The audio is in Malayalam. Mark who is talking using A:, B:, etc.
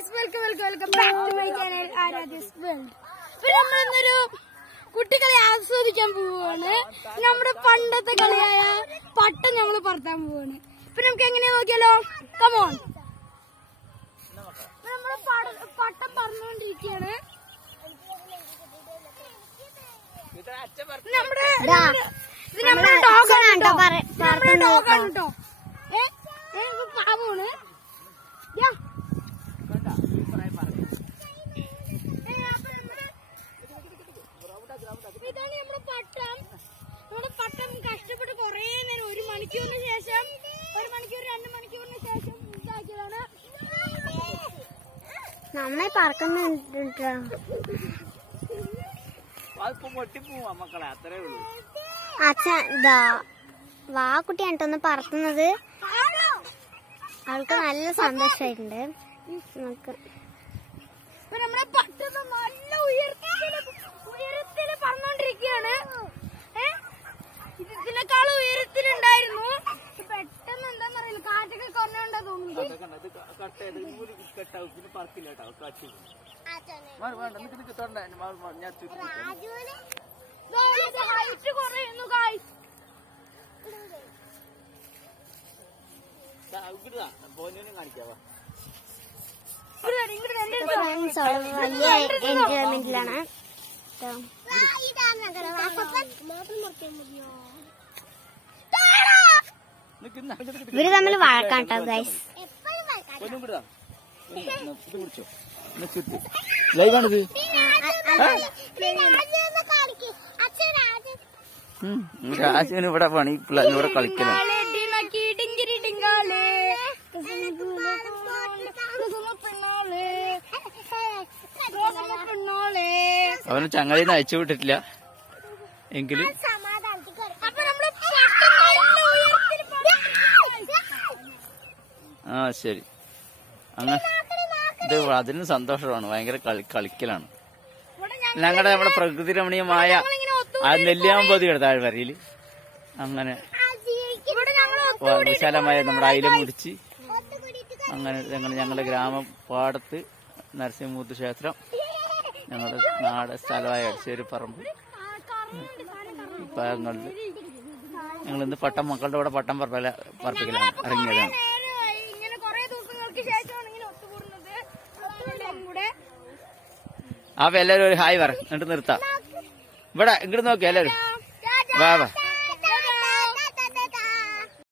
A: Guys welcome welcome welcome back to my channel Aaradhya's world നമ്മൾ ഇന്നൊരു കുട്ടികളെ ആസ്വദിക്കാൻ പോവുകയാണ് നമ്മുടെ പണ്ടത്തെ കളിയായ പട്ടം നമ്മൾ പറത്താൻ പോവാണ്. പിന്നെ നമുക്ക് എങ്ങനെയാ നോക്കിയാലോ? കമോൺ നമ്മൾ പട- പട്ടം പറഞ്ഞുകൊണ്ടിരിക്കാണ് നമ്മുടെ ഇത്. നമ്മുടെ ഡോഗാണ് കേട്ടോ. മണിക്കൂറിന് ശേഷം ഒരു മണിക്കൂർ രണ്ട് മണിക്കൂറിന് ശേഷം ഇതാക്കിയതാണ്.
B: നമ്മെ പറക്കുന്നുണ്ട്
C: അതിപ്പോ പൊട്ടിപ്പോവാ മക്കളെ അത്രേ ഉള്ളൂ.
B: അച്ഛൻ ഇതാ വാ കുട്ടി ഒന്ന് പറത്തുന്നത്. അവൾക്ക് നല്ല സന്തോഷമായിട്ടുണ്ട്. നമുക്ക്
A: നമ്മുടെ നല്ല
C: ഉയരത്തിൽ കട്ട് ചെയ്ത് നൂൽ കെട്ടാവും പിന്നെ പറക്കില്ല കേട്ടോ. കാറ്റ് വേണ്ട വേണ്ട നിക്ക് നിക്ക് തൊണ്ട മാ- മാ- ഞാൻ
A: ഹൈറ്റ് കുറയുന്നു
C: കാണിക്കാവാ?
B: എൻജോയ്മെന്റിലാണ് ഇവർ തമ്മിൽ വാഴക്കാട്ടോ കേട്ടോ ഗൈസ്
C: ഒന്നും ഇത് ചുറ്റി. ലൈവാണിത്? രാജന് ഇവിടെ പണി പിള്ളേർ ഇവിടെ കളിക്കണം അവന് ചങ്ങലീന്ന് അയച്ചു വിട്ടിട്ടില്ല. എങ്കിലും. ആ ശരി. അങ്ങനെ ഇത് അതിന് സന്തോഷമാണ്. ഭയങ്കര കളിക്കലാണ്. ഞങ്ങളുടെ നമ്മുടെ പ്രകൃതി രമണീയമായ ആ നെല്ലിയാമ്പതി താഴ്വരയിൽ അങ്ങനെ വിശാലമായ നമ്മുടെ അയില മുടിച്ച് അങ്ങനെ ഞങ്ങൾ ഞങ്ങളുടെ ഗ്രാമം പാടത്ത് നരസിംഹമൂർത്തി ക്ഷേത്രം. ഞങ്ങളുടെ നാട് സ്ഥലമായ അടിച്ചേരി പറമ്പ്. ഞങ്ങൾ ഇന്ന് പട്ടം മക്കളുടെ കൂടെ പട്ടം പറപ്പിക്കലാണ് ഇറങ്ങിയതാണ്. അപ്പൊ എല്ലാരും ഒരു ഹായ് പറ. എന്നിട്ട് നിർത്താം. ഇവിടെ ഇങ്ങോട്ട് നോക്കി എല്ലാരും വാ വാ.